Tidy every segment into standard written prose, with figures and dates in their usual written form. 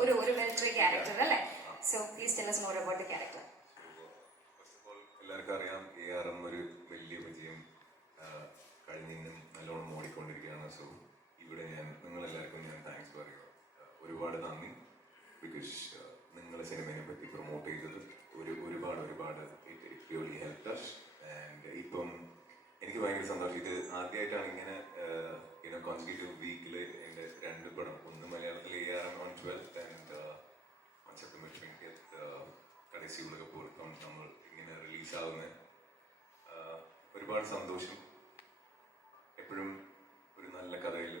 ഒരു military character അല്ലേ? So please tell us more about the character. First of all എല്ലാവർക്കും അറിയാം ARM ഒരു വലിയ വിജയം കഴിഞ്ഞും നല്ലോണം ഓടിക്കൊണ്ടിരിക്കുകയാണ്. സോ ഇവിടെ നിങ്ങളെല്ലാവർക്കും ഞാൻ താങ്ക്സ് പറയുക. ഒരുപാട് നന്ദി. ബിക്കോസ് നിങ്ങളുടെ സിനിമയെ പറ്റി പ്രൊമോട്ട് ചെയ്തത് ഒരുപാട് it really helped us. And ഇപ്പം എനിക്ക് ഭയങ്കര സന്തോഷം. ഇത് ആദ്യമായിട്ടാണ് ഇങ്ങനെ കോൺസിക്യൂട്ടീവ് വീക്കിൽ എൻ്റെ 2 പടം, ഒന്ന് മലയാളത്തിൽ ARM on 12th and on September 20th കടസി ഉലകപ്പോൾ നമ്മൾ ഇങ്ങനെ റിലീസാവുന്നത്. ഒരുപാട് സന്തോഷം. എപ്പോഴും ഒരു നല്ല കഥയിൽ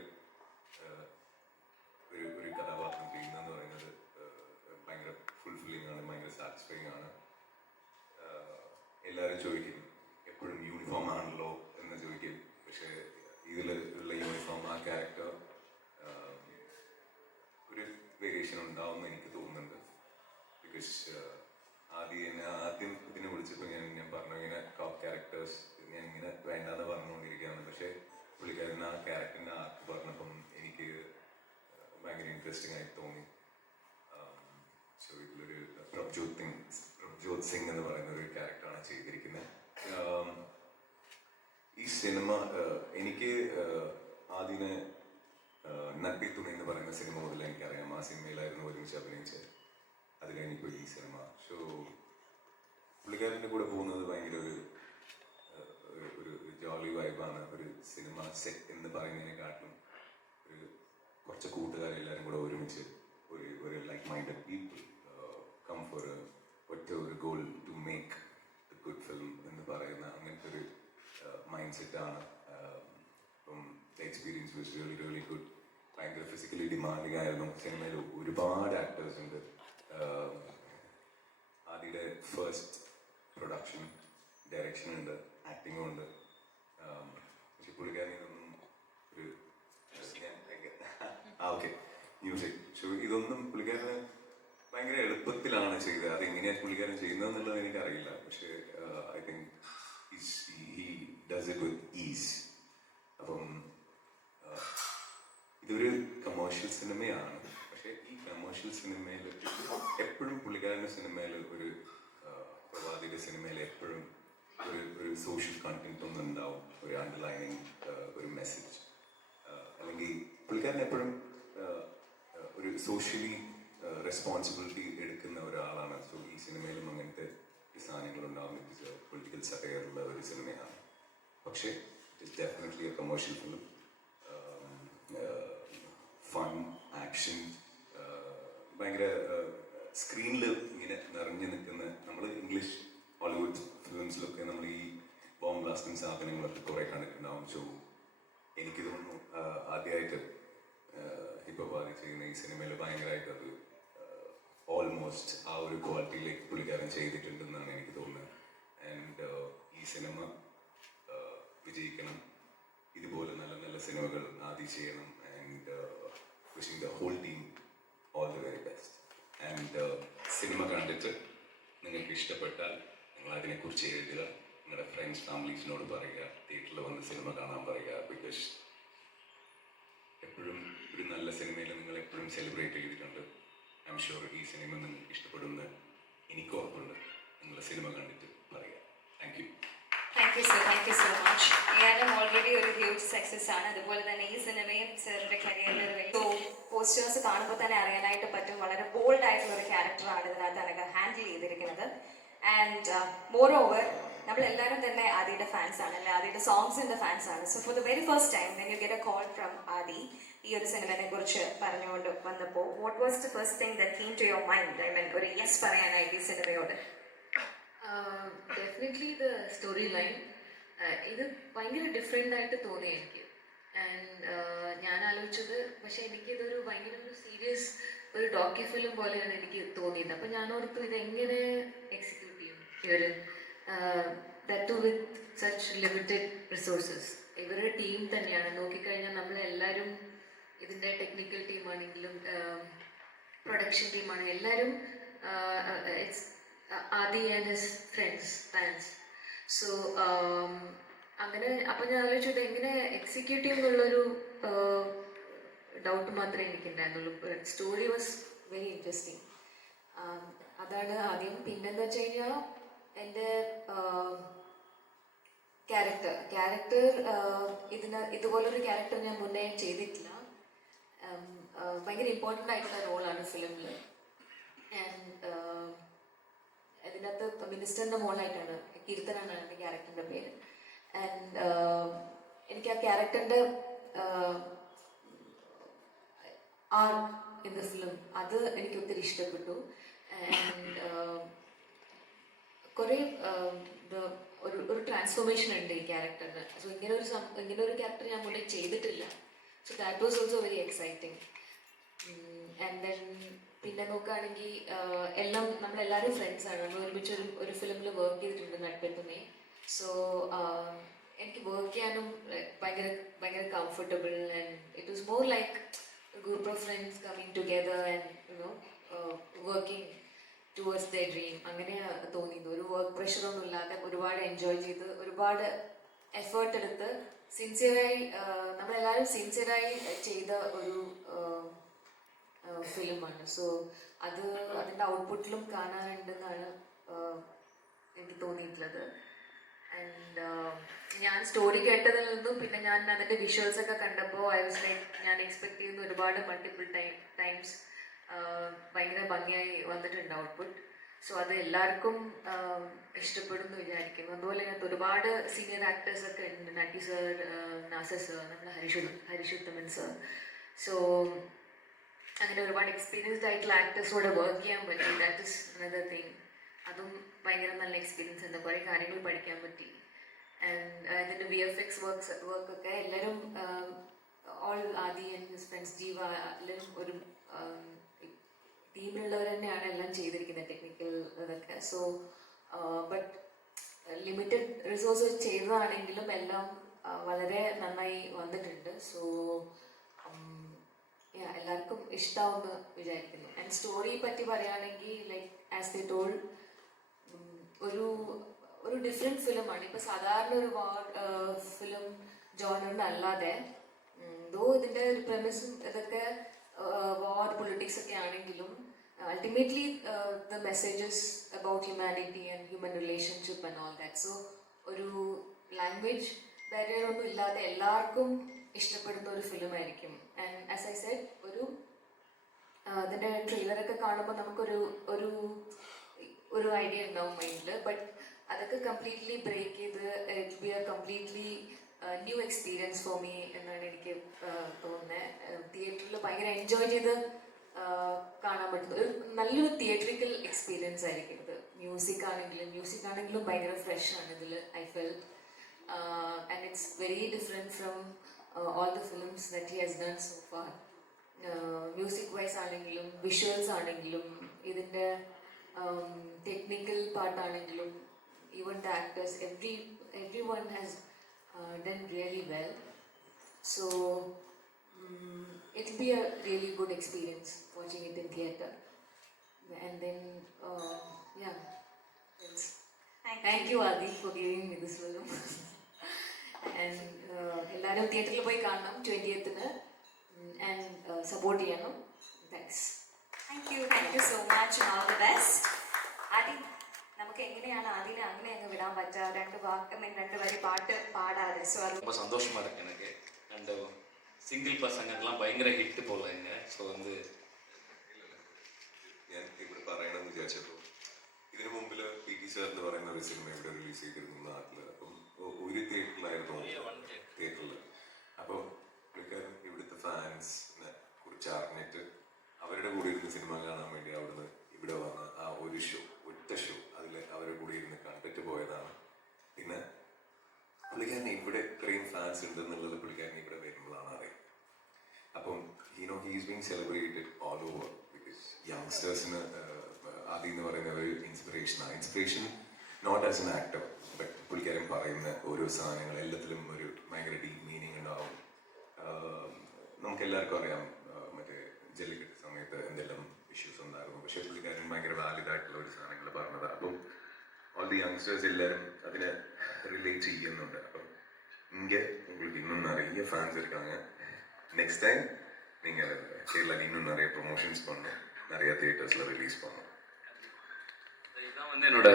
ഒരു കഥാപാത്രം ചെയ്യുന്നതെന്ന് പറയുന്നത് ഭയങ്കര ഫുൾഫില്ലിംഗ് ആണ്, ഭയങ്കര സാറ്റിസ്ഫൈങ് ആണ്. എല്ലാവരും ചോദിക്കും എപ്പോഴും യൂണിഫോം ആണല്ലോ എന്ന് ചോദിക്കും. പക്ഷേ ഇതിൽ ഉള്ള യൂണിഫോം ആ ക്യാരക്ടർ ഒരു വേരിയേഷൻ ഉണ്ടാവുമെന്ന് എനിക്ക് തോന്നുന്നുണ്ട്. ബിക്കോസ് ആദ്യം ഇതിനെ വിളിച്ചപ്പോൾ ഞാൻ പറഞ്ഞു ഇങ്ങനെ ടോപ്പ് ക്യാരക്ടേഴ്സ് ഞാൻ ഇങ്ങനെ വേണ്ടാന്ന് പറഞ്ഞുകൊണ്ടിരിക്കുകയാണ്. പക്ഷേ പുള്ളിക്കാരൻ ആ ക്യാരക്ടറിൻ്റെ ആർക്ക് പറഞ്ഞപ്പം എനിക്ക് ഭയങ്കര ഇൻട്രസ്റ്റിംഗ് ആയി തോന്നി. സോ ഇതിലൊരു പ്രഭ്ജോത് സിംഗ് എന്ന് പറയുന്ന ഒരു ക്യാരക്ടറാണ് ചെയ്തിരിക്കുന്നത്. ഈ സിനിമ എനിക്ക് ആദ്യം നബി തുണി എന്ന് പറയുന്ന സിനിമ മുതൽ എനിക്കറിയാം. ആ സിനിമയിലായിരുന്നു ഒരുമിച്ച് അഭിനയിച്ചത്. അത് കഴിഞ്ഞിപ്പോൾ ഈ സിനിമ. സോ പുള്ളിക്കാരൻ്റെ കൂടെ പോകുന്നത് ഭയങ്കര ഒരു ജോളി വൈബാണ്. ഒരു സിനിമ സെറ്റ് എന്ന് പറയുന്നതിനെക്കാട്ടിലും കുറച്ച് കൂട്ടുകാരെല്ലാവരും കൂടെ ഒരുമിച്ച് ഒരു like minded people come for ഒറ്റ ഒരു goal to make a good film എന്ന് പറയുന്ന അങ്ങനത്തെ ഒരു മൈൻഡ് സെറ്റാണ്. അപ്പം എക്സ്പീരിയൻസ് വാസ് റിയലി ഗുഡ്. ഭയങ്കര ഫിസിക്കലി ഡിമാൻഡിങ് ആയിരുന്നു. സിനിമയിൽ ഒരുപാട് ആക്ടേഴ്സ് ഉണ്ട്. ആദ്യയുടെ ഫസ്റ്റ് പ്രൊഡക്ഷൻ, ഡയറക്ഷൻ ഉണ്ട്, ആക്ടിങ്ങും ഉണ്ട്. പക്ഷെ പുള്ളിക്കാരനൊന്നും ഓക്കെ മ്യൂസിക്. സോ ഇതൊന്നും പുള്ളിക്കാരന് ഭയങ്കര എളുപ്പത്തിലാണ് ചെയ്തത്. അതെങ്ങനെയാണ് പുള്ളിക്കാരൻ ചെയ്യുന്നതെന്നുള്ളത് എനിക്കറിയില്ല. പക്ഷേ I think he does it with ease. അപ്പം ഇതൊരു കമേഴ്ഷ്യൽ സിനിമയാണ്. പക്ഷേ ഈ കമേഴ്ഷ്യൽ സിനിമയിൽ എപ്പോഴും പുള്ളിക്കാരൻ്റെ സിനിമയിൽ ഒരു പ്രവാദിയുടെ സിനിമയിൽ എപ്പോഴും ഒരു സോഷ്യൽ കണ്ടന്റ് ഒന്നും ഉണ്ടാവും. ഒരു അണ്ടർലൈനിങ് ഒരു മെസ്സേജ് അല്ലെങ്കിൽ പുള്ളിക്കാരൻ എപ്പോഴും ഒരു സോഷ്യലി റെസ്പോൺസിബിലിറ്റി എടുക്കുന്ന ഒരാളാണ്. സോ ഈ സിനിമയിലും അങ്ങനത്തെ സാധനങ്ങളുണ്ടാവും. പൊളിറ്റിക്കൽ സറ്റയറുള്ള ഒരു സിനിമയാണ്. പക്ഷേ it is definitely A commercial film. Fun, action, ഭയങ്കര സ്ക്രീനിൽ ഇങ്ങനെ നിറഞ്ഞു നിൽക്കുന്ന, നമ്മൾ ഇംഗ്ലീഷ് ഹോളിവുഡ് ഫിലിംസിലൊക്കെ നമ്മൾ ഈ ബോംബ് ബ്ലാസ്റ്റിംഗ് സാധനങ്ങളൊക്കെ കുറേ കണ്ടിട്ടുണ്ടാവും. സോ എനിക്ക് തോന്നുന്നു ആദ്യമായിട്ട് ഹിപ്പോപാതി ചെയ്യുന്ന ഈ സിനിമയിൽ ഭയങ്കരമായിട്ട് അത് ഓൾമോസ്റ്റ് ആ ഒരു ക്വാളിറ്റിയിലേക്ക് പുള്ളിക്കാരൻ ചെയ്തിട്ടുണ്ടെന്നാണ് എനിക്ക് തോന്നുന്നത്. ആൻഡ് ഈ സിനിമ വിജയിക്കണം. ഇതുപോലെ നല്ല നല്ല സിനിമകൾ ആദ്യം ചെയ്യണം. And wishing the whole team all the very best. And സിനിമ കണ്ടിട്ട് നിങ്ങൾക്ക് ഇഷ്ടപ്പെട്ടാൽ നിങ്ങൾ അതിനെക്കുറിച്ച് എഴുതുക. നിങ്ങളുടെ ഫ്രണ്ട്സ്, ഫാമിലീസിനോട് പറയുക. തിയേറ്ററിൽ വന്ന് സിനിമ കാണാൻ പറയുക. ബിക്കോസ് എപ്പോഴും ഒരു നല്ല സിനിമയിൽ നിങ്ങൾ എപ്പോഴും സെലിബ്രേറ്റ് ചെയ്തിട്ടുണ്ട്. ഐ എം ഷുവർ ഈ സിനിമ നിങ്ങൾക്ക് ഇഷ്ടപ്പെടുമെന്ന് എനിക്ക് ഉറപ്പുണ്ട്. നിങ്ങൾ സിനിമ കണ്ടിട്ട് പറയുക. Thank you. Thank you sir, thank you so much. ARM already ഒരു ഹ്യൂജ് സക്സസ് ആണ്. അതുപോലെ തന്നെ ഈ സിനിമയും സാറിന്റെ കരിയറിൽ പോസ്റ്റേഴ്സ് കാണുമ്പോൾ തന്നെ അറിയാനായിട്ട് പറ്റും. വളരെ ബോൾഡ് ആയിട്ടുള്ള ഒരു ക്യാരക്ടറാണ് ഇതിനകത്ത് അനഘ ഹാൻഡിൽ ചെയ്തിരിക്കുന്നത്. ആൻഡ് മോർ ഓവർ നമ്മളെല്ലാവരും തന്നെ ആദിയുടെ ഫാൻസ് ആണ്, അല്ലെ? ആദിയുടെ സോങ്സിന്റെ ഫാൻസ് ആണ്. So for the very first time when you get a call from Adhi ഈ ഒരു സിനിമയെ കുറിച്ച് പറഞ്ഞുകൊണ്ട് വന്നപ്പോൾ what was the first thing that came to your mind? I mean ഒരു യെസ് പറയാനായി ഈ സിനിമയോട്. ഡെഫിനറ്റ്ലി ദ സ്റ്റോറി ലൈൻ ഇത് ഭയങ്കര ഡിഫറെൻ്റ് ആയിട്ട് തോന്നി എനിക്ക്. ആൻഡ് ഞാൻ ആലോചിച്ചത്, പക്ഷേ എനിക്കിതൊരു ഭയങ്കര ഒരു സീരിയസ് ഒരു ഡോക്യു ഫിലിം പോലെയാണ് എനിക്ക് തോന്നിയത്. അപ്പോൾ ഞാൻ ഓർത്തു ഇതെങ്ങനെ എക്സിക്യൂട്ട് ചെയ്യും ഇവർ, that too with such limited resources. ഇവരുടെ ടീം തന്നെയാണ്. നോക്കിക്കഴിഞ്ഞാൽ നമ്മളെല്ലാവരും ഇതിൻ്റെ ടെക്നിക്കൽ ടീമാണെങ്കിലും പ്രൊഡക്ഷൻ ടീമാണെങ്കിലും എല്ലാവരും it's Adhi and his friends fans. So അങ്ങനെ അപ്പം ഞാൻ ആലോചിച്ചത് എങ്ങനെ എക്സിക്യൂട്ട് ചെയ്യുന്നുള്ളൊരു ഡൗട്ട് മാത്രമേ എനിക്കുണ്ടായിരുന്നുള്ളൂ. Story was very interesting. അതാണ് ആദ്യം. പിന്നെന്ന് വെച്ച് കഴിഞ്ഞാൽ എൻ്റെ ക്യാരക്ടർ ഇതുപോലൊരു ക്യാരക്ടർ ഞാൻ മുന്നേ ചെയ്തിട്ടില്ല. ഭയങ്കര ഇമ്പോർട്ടൻ്റ് ആയിട്ടുള്ള റോളാണ് ഫിലിമിൽ. ആൻഡ് അതിനകത്ത് മിനിസ്റ്ററിൻ്റെ മോളായിട്ടാണ്, കീർത്തനാണ് എൻ്റെ ക്യാരക്ടറിൻ്റെ പേര്. ആൻഡ് എനിക്ക് ആ ക്യാരക്ടറിൻ്റെ ഇൻ ദ ഫിലിം അത് എനിക്ക് ഒത്തിരി ഇഷ്ടപ്പെട്ടു. ആൻഡ് കുറേ ഒരു ട്രാൻസ്ഫോർമേഷൻ ഉണ്ട് ഈ ക്യാരക്ടറിന്. സോ ഇങ്ങനെ ഒരു ക്യാരക്ടർ ഞാൻ മുന്നേ ചെയ്തിട്ടില്ല. So that was also very exciting. And then പിന്നെ നോക്കുകയാണെങ്കിൽ എല്ലാം നമ്മളെല്ലാവരും ഫ്രണ്ട്സാണ്. നമ്മൾ ഒരുമിച്ച് ഒരു ഫിലിമിൽ വർക്ക് ചെയ്തിട്ടുണ്ട്, നട്ടെത്തുമേ. സോ എനിക്ക് വർക്ക് ചെയ്യാനും ഭയങ്കര comfortable. And it was more like group of friends coming together and working towards the dream. അങ്ങനെയാണ് തോന്നിയത്. ഒരു വർക്ക് പ്രഷറൊന്നും ഇല്ലാതെ ഒരുപാട് എൻജോയ് ചെയ്ത് ഒരുപാട് എഫേർട്ട് എടുത്ത് സിൻസിയറായി നമ്മളെല്ലാവരും സിൻസിയറായി ചെയ്ത ഒരു ഫിലിമാണ്. സോ അതിൻ്റെ ഔട്ട്പുട്ടിലും കാണാനുണ്ടെന്നാണ് എനിക്ക് തോന്നിയിട്ടുള്ളത്. ആൻഡ് ഞാൻ സ്റ്റോറി കേട്ടതിൽ നിന്നും പിന്നെ ഞാൻ അതിൻ്റെ വിഷ്വൽസ് ഒക്കെ കണ്ടപ്പോൾ ഐ വാസ് ലൈക്ക് ഞാൻ എക്സ്പെക്ട് ചെയ്യുന്ന ഒരുപാട് മൾട്ടിപ്പിൾ ടൈംസ് ഭയങ്കര ഭംഗിയായി വന്നിട്ടുണ്ട് ഔട്ട്പുട്ട്. സോ അത് എല്ലാവർക്കും ഇഷ്ടപ്പെടും എന്ന് വിചാരിക്കുന്നു. അതുപോലെ അതിനകത്ത് ഒരുപാട് സീനിയർ ആക്ടേഴ്സൊക്കെ ഉണ്ട്. നട്ടി സർ, നാസർ സർ, നമ്മുടെ ഹരിഷുത്തമൻ സർ. സോ അങ്ങനെ ഒരുപാട് എക്സ്പീരിയൻസ്ഡ് ആയിട്ടുള്ള ആക്ടേഴ്സോടെ വർക്ക് ചെയ്യാൻ പറ്റി. That is another thing. അതും ഭയങ്കര നല്ല എക്സ്പീരിയൻസ് ഉണ്ട്. കുറേ കാര്യങ്ങൾ പഠിക്കാൻ പറ്റി. ആൻഡ് ഇതിൻ്റെ VFX വർക്കൊക്കെ എല്ലാവരും all Aadi and his friends Jeeva എല്ലാവരും ഒരു ടീമിലുള്ളവർ തന്നെയാണ് എല്ലാം ചെയ്തിരിക്കുന്നത്, ടെക്നിക്കൽ ഇതൊക്കെ. സോ ബട്ട് ലിമിറ്റഡ് റിസോഴ്സ് ചെയ്തതാണെങ്കിലും എല്ലാം വളരെ നന്നായി വന്നിട്ടുണ്ട്. സോ എല്ലാവർക്കും ഇഷ്ടമാവുമെന്ന് വിചാരിക്കുന്നു. ആൻഡ് സ്റ്റോറി പറ്റി പറയുകയാണെങ്കിൽ ലൈക്ക് ആസ് ദേ ടോൾഡ് ഒരു ഡിഫറെൻറ്റ് ഫിലിമാണ്. ഇപ്പോൾ സാധാരണ ഒരു വാർ ഫിലിം ജോണറിനല്ലാതെ ദോ ഇതിൻ്റെ ഒരു പ്രമിസും ഇതൊക്കെ വാർ പൊളിറ്റിക്സ് ഒക്കെ ആണെങ്കിലും ultimately the messages about humanity and human relationship and all that. So ഒരു ലാംഗ്വേജ് ബാരിയർ ഒന്നും ഇല്ലാതെ എല്ലാവർക്കും ഇഷ്ടപ്പെടുന്ന ഒരു ഫിലിമായിരിക്കും. ആൻഡ് ആസ് ഐ സെഡ് ഇതിൻ്റെ ട്രെയിലറൊക്കെ കാണുമ്പോൾ നമുക്കൊരു ഒരു ഐഡിയ ഉണ്ടാവും മൈൻഡിൽ. ബട്ട് അതൊക്കെ കംപ്ലീറ്റ്ലി ബ്രേക്ക് ചെയ്ത് it be A completely new experience for me എന്നാണ് എനിക്ക് തോന്നുന്നത്. തിയേറ്ററിൽ ഭയങ്കര എൻജോയ് ചെയ്ത് കാണാൻ പറ്റുന്ന ഒരു നല്ലൊരു തിയേറ്ററിക്കൽ എക്സ്പീരിയൻസ് ആയിരിക്കും ഇത്. മ്യൂസിക് ആണെങ്കിലും ഭയങ്കര ഫ്രഷ് ആണ് ഇതിൽ. I feel and it's very different from all the films that he has done so far. Music wise ആണെങ്കിലും വിഷ്വൽസ് ആണെങ്കിലും ഇതിൻ്റെ ടെക്നിക്കൽ പാർട്ടാണെങ്കിലും even the actors everyone has done really well. So it'll be a really good experience watching it in theatre. And then yeah, thank you Adi for giving me this film. And എല്ലാവരും തിയേറ്ററിൽ പോയി കാണണം 20th and support ചെയ്യണം. Thanks. Thank you so much and all the best. ആദി, നമുക്ക് എങ്ങനെയാണ് അതിനെ അങ്ങനെ അങ്ങ് വിടാൻ പറ്റുക? രണ്ട് വരി പാട്ട് பாடாது. ஸோ அது ரொம்ப சந்தோஷமாக இருக்குது எனக்கு. அண்டு சிங்கிள் பசங்கெல்லாம் பயங்கர ஹிட்டு போல இங்கே. ஸோ வந்து ഞാൻ ഇവിടെ പറയണമെന്ന് വിചാരിച്ചപ്പോൾ ഇതിനു മുമ്പിൽ PT സാർ എന്ന് പറയുന്ന ഒരു സിനിമ ഇവിടെ റിലീസ് ചെയ്തിരുന്നു നാട്ടിൽ. അപ്പം ഒരു തിയേറ്ററിലായിരുന്നു, തിയേറ്ററിൽ. അപ്പോൾ പുള്ളിക്കാരൻ ഇവിടുത്തെ ഫാൻസിനെ കുറിച്ച് അറിഞ്ഞിട്ട് അവരുടെ കൂടെ ഇരുന്ന് സിനിമ കാണാൻ വേണ്ടി അവിടുന്ന് ഇവിടെ വന്ന് ആ ഒരു ഒറ്റ ഷോ അതിൽ അവരുടെ കൂടെ ഇരുന്ന് കണ്ടിട്ട് പോയതാണ്. പിന്നെ പുള്ളിക്കാരൻ ഇവിടെ ഇത്രയും ഫാൻസ് ഉണ്ടെന്നുള്ളത് പുള്ളിക്കാരൻ ഇവിടെ വരുമ്പോഴാണ് അറിയാം. അപ്പം he's being celebrated all over because യങ്സ്റ്റേഴ്സിന് ആദ്യം എന്ന് പറയുന്ന ഒരു inspiration not as an actor but പുള്ളിക്കാരൻ പറയുന്ന ഓരോ സാധനങ്ങൾ എല്ലാത്തിലും ഒരു ഭയങ്കര ഡീപ്പ് മീനിങ് ഉണ്ടാവും. നമുക്ക് എല്ലാവർക്കും അറിയാം മറ്റേ ജല്ലിക്കെട്ട് സമയത്ത് എന്തെല്ലാം ഇഷ്യൂസ് ഉണ്ടായിരുന്നു. പക്ഷേ പുള്ളിക്കാരൻ ഭയങ്കര വാലിഡ് ആയിട്ടുള്ള ഒരു സാധനങ്ങൾ പറഞ്ഞത്. അപ്പം ഓൾ ദി യങ്സ്റ്റേഴ്സ് എല്ലാവരും അതിനെ റിലേറ്റ് ചെയ്യുന്നുണ്ട്. അപ്പം இங்கே உங்களுக்கு இன்னும் நிறைய ஃபேன்ஸ் இருக்காங்க. நெக்ஸ்ட் டைம் நீங்கள் கேரளாக்கு இன்னும் நிறைய ப்ரொமோஷன்ஸ் பண்ணணும். நிறைய தியேட்டர்ஸில் ரிலீஸ் பண்ணோம். இதுதான் வந்து என்னோட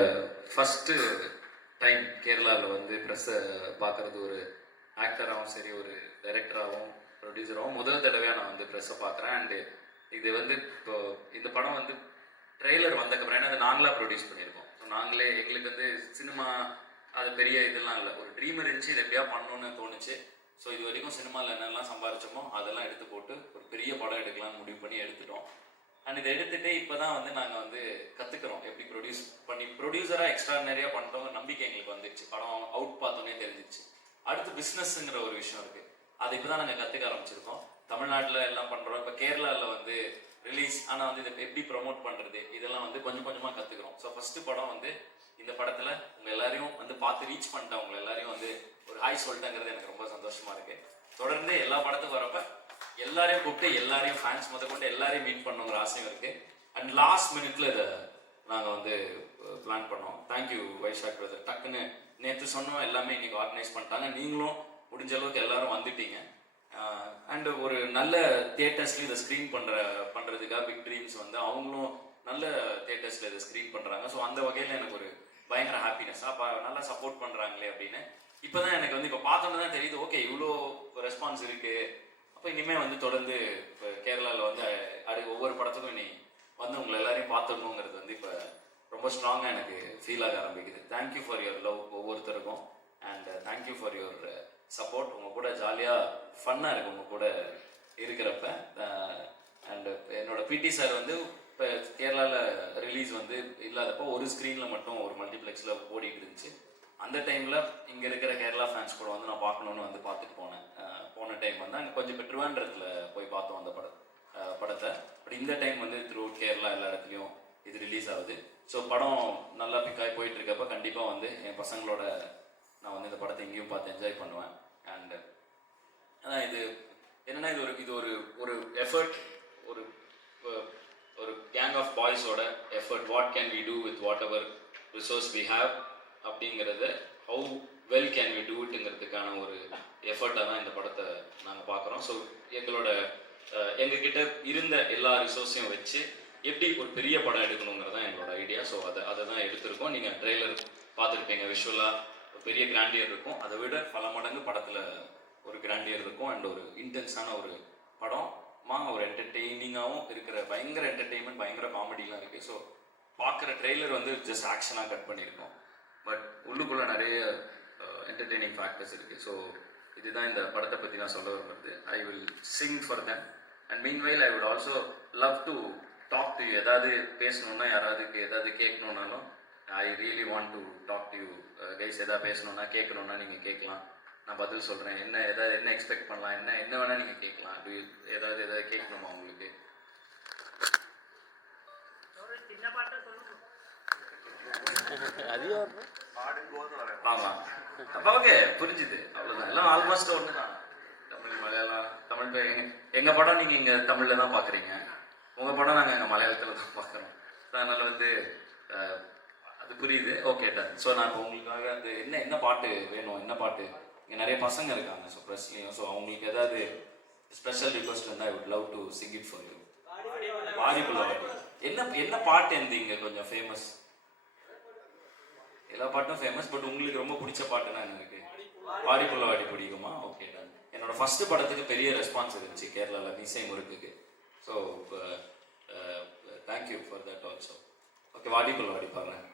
ஃபஸ்ட்டு டைம் கேரளாவில் வந்து ப்ரெஸ்ஸை பார்க்குறது. ஒரு ஆக்டராகவும் சரி, ஒரு டைரக்டராகவும் ப்ரொடியூசராகவும் முதல் தடவையாக நான் வந்து ப்ரெஸ்ஸை பார்க்குறேன். அண்டு இது வந்து இப்போ இந்த படம் வந்து ட்ரெய்லர் வந்தக்கப்புறம், ஏன்னா அது நாங்களாக ப்ரொடியூஸ் பண்ணியிருக்கோம். ஸோ நாங்களே, எங்களுக்கு வந்து சினிமா அது பெரிய இதெல்லாம் இல்லை, ஒரு ட்ரீம் இருந்துச்சு, இது எப்படியா பண்ணணும்னு தோணுச்சு. ஸோ இது வரைக்கும் சினிமாவில் என்னெல்லாம் சம்பாரிச்சோமோ அதெல்லாம் எடுத்து போட்டு ஒரு பெரிய படம் எடுக்கலாம்னு முடிவு பண்ணி எடுத்துட்டோம். அண்ட் இதை எடுத்துகிட்டு இப்போ தான் வந்து நாங்கள் வந்து கற்றுக்குறோம் எப்படி ப்ரொடியூஸ் பண்ணி, ப்ரொடியூசராக எக்ஸ்ட்ரானரியாக பண்ணிட்டோம் நம்பிக்கை எங்களுக்கு வந்துடுச்சு. படம் அவுட் பார்த்தோன்னே தெரிஞ்சிச்சு. அடுத்து பிஸ்னஸ்ங்கிற ஒரு விஷயம் இருக்குது, அதை இப்போ தான் நாங்கள் கற்றுக்க ஆரம்பிச்சிருக்கோம். தமிழ்நாட்டில் எல்லாம் பண்ணுறோம், இப்போ கேரளாவில் வந்து ரிலீஸ், ஆனால் வந்து இதை எப்படி ப்ரொமோட் பண்ணுறது, இதெல்லாம் வந்து கொஞ்சம் கொஞ்சமாக கற்றுக்குறோம். ஸோ ஃபஸ்ட்டு படம் வந்து இந்த படத்தில் உங்கள் எல்லாரையும் வந்து பார்த்து ரீச் பண்ணிட்டேன், உங்களை எல்லாரையும் வந்து ஒரு ஹாய் சொல்லிட்டேங்கிறது எனக்கு ரொம்ப சந்தோஷமாக இருக்குது. தொடர்ந்து எல்லா படத்துக்கும் வரப்போ எல்லாரையும் கூப்பிட்டு எல்லாரையும் ஃபேன்ஸ் கொண்டு எல்லாரையும் மீட் பண்ணுங்கிற ஆசையும் இருக்குது. அண்ட் லாஸ்ட் மினிட்ல இதை நாங்கள் வந்து பிளான் பண்ணோம். தேங்க்யூ வைஷாக் பிரதர், டக்குன்னு நேற்று சொன்னோம், எல்லாமே இன்னைக்கு ஆர்கனைஸ் பண்ணிட்டாங்க. நீங்களும் முடிஞ்ச அளவுக்கு எல்லாரும் வந்துட்டீங்க. அண்டு ஒரு நல்ல தியேட்டர்ஸ்ல இதை ஸ்க்ரீன் பண்ணுறதுக்காக பிக் ட்ரீம்ஸ் வந்து அவங்களும் நல்ல தியேட்டர்ஸில் இதை ஸ்க்ரீன் பண்ணுறாங்க. ஸோ அந்த வகையில் எனக்கு ஒரு பயங்கர ஹாப்பினஸ். அப்போ நல்லா சப்போர்ட் பண்ணுறாங்களே அப்படின்னு இப்போ தான் எனக்கு வந்து இப்போ பார்த்தோன்னு தான் தெரியுது, ஓகே இவ்வளோ ரெஸ்பான்ஸ் இருக்குது. அப்போ இனிமேல் வந்து தொடர்ந்து இப்போ கேரளாவில் வந்து ஒவ்வொரு படத்துக்கும் இனி வந்து உங்களை எல்லாரையும் பார்த்துடணுங்கிறது வந்து இப்போ ரொம்ப ஸ்ட்ராங்காக எனக்கு ஃபீல் ஆக ஆரம்பிக்குது. தேங்க்யூ ஃபார் யுவர் லவ் ஒவ்வொருத்தருக்கும். And thank you for your support. உங்கள் கூட ஜாலியாக ஃபன்னாக இருக்குது உங்கள் கூட இருக்கிறப்ப. அண்டு என்னோட பிடி சார் வந்து இப்போ கேரளாவில் ரிலீஸ் வந்து இல்லாதப்போ ஒரு ஸ்க்ரீனில் மட்டும் ஒரு மல்டிப்ளெக்ஸில் ஓடிட்டு இருந்துச்சு. அந்த டைமில் இங்கே இருக்கிற கேரளா ஃபேன்ஸ் கூட வந்து நான் பார்க்கணுன்னு வந்து பார்த்துட்டு போனேன். போன டைம் வந்து அங்கே கொஞ்சம் இப்போ ட்ரிவாண்ட்ரத்தில் போய் பார்த்தோம் அந்த படத்தை. பட் இந்த டைம் வந்து த்ரூ கேரளா எல்லா இடத்துலையும் இது ரிலீஸ் ஆகுது. ஸோ படம் நல்லா பிக்காய் போயிட்டு இருக்கப்போ கண்டிப்பாக வந்து என் பசங்களோட நான் வந்து இந்த படத்தை எங்கேயும் பார்த்து என்ஜாய் பண்ணுவேன். அண்ட் அதான் இது என்னென்னா இது ஒரு எஃபர்ட், ஒரு ஒரு கேங் ஆஃப் பாய்ஸோட effort. What can we do with whatever resource we have அப்படிங்கிறத how well can we do இட்டுங்கிறதுக்கான ஒரு எஃபர்ட்டாக தான் இந்த படத்தை நாங்கள் பார்க்குறோம். ஸோ எங்ககிட்ட இருந்த எல்லா ரிசோர்ஸையும் வச்சு எப்படி ஒரு பெரிய படம் எடுக்கணுங்கிறது தான் எங்களோட ஐடியா. ஸோ அதை தான் எடுத்திருக்கோம். நீங்கள் ட்ரெய்லர் பார்த்துருப்பீங்க, விஷுவலாக ஒரு பெரிய கிராண்டியர் இருக்கும். அதை விட பல மடங்கு படத்தில் ஒரு கிராண்டியர் இருக்கும். அண்ட் ஒரு இன்டென்ஸான ஒரு படம், ஒரு என்டர்டெய்னிங்காகவும் இருக்கிற, பயங்கர என்டர்டெயின்மெண்ட், பயங்கர காமெடிலாம் இருக்குது. ஸோ பார்க்குற ட்ரெய்லர் வந்து ஜஸ்ட் ஆக்ஷனாக கட் பண்ணியிருக்கோம், பட் உள்ளுக்குள்ளே நிறைய என்டர்டெய்னிங் ஃபேக்டர்ஸ் இருக்குது. ஸோ இதுதான் இந்த படத்தை பற்றி நான் சொல்ல விரும்புறது. I will sing for them and meanwhile I would also love to talk to you. ஏதாவது பேசணுன்னா, யாராவதுக்கு ஏதாவது கேட்கணுன்னாலும் I really want to talk to you guys. எதாவது பேசணுன்னா, கேட்கணுன்னா நீங்கள் கேட்கலாம், நான் பதில் சொல்கிறேன். என்ன எக்ஸ்பெக்ட் பண்ணலாம், என்ன வேணால் நீங்கள் கேட்கலாம். அப்படி ஏதாவது கேட்கணுமா உங்களுக்கு? ஆமாம், அப்போ ஓகே, புரிஞ்சுது, அவ்வளோதான். எல்லாம் ஆல்மோஸ்ட் ஒன்று தான். தமிழ், மலையாளம், தமிழ். எங்கள் படம் நீங்கள் இங்கே தமிழில் தான் பார்க்குறீங்க, உங்கள் படம் நாங்கள் எங்கள் மலையாளத்தில் தான் பார்க்குறோம். அதனால் வந்து அது புரியுது. Okay done. ஸோ நான் இப்போ உங்களுக்காக அந்த என்ன பாட்டு வேணும், என்ன பாட்டு, இங்கே நிறைய பசங்க இருக்காங்க ஸோ ப்ரெஸ்லேயும். ஸோ அவங்களுக்கு ஏதாவது ஸ்பெஷல் ரிக்வஸ்ட் இருந்தால் I would love to sing it for you. வாடிப்புள்ள வாடி. என்ன பாட்டு இருந்து இங்கே கொஞ்சம் ஃபேமஸ்? எல்லா பாட்டும் ஃபேமஸ், பட் உங்களுக்கு ரொம்ப பிடிச்ச பாட்டுன்னா எனக்கு வாடிப்புள்ள வாடி பிடிக்குமா? Okay done. என்னோட ஃபர்ஸ்ட் படத்துக்கு பெரிய ரெஸ்பான்ஸ் இருந்துச்சு கேரளாவில், மீசை முறுக்குக்கு. So thank you for that also. Okay, வாடிப்புள்ள வாடி பாடுறேன்.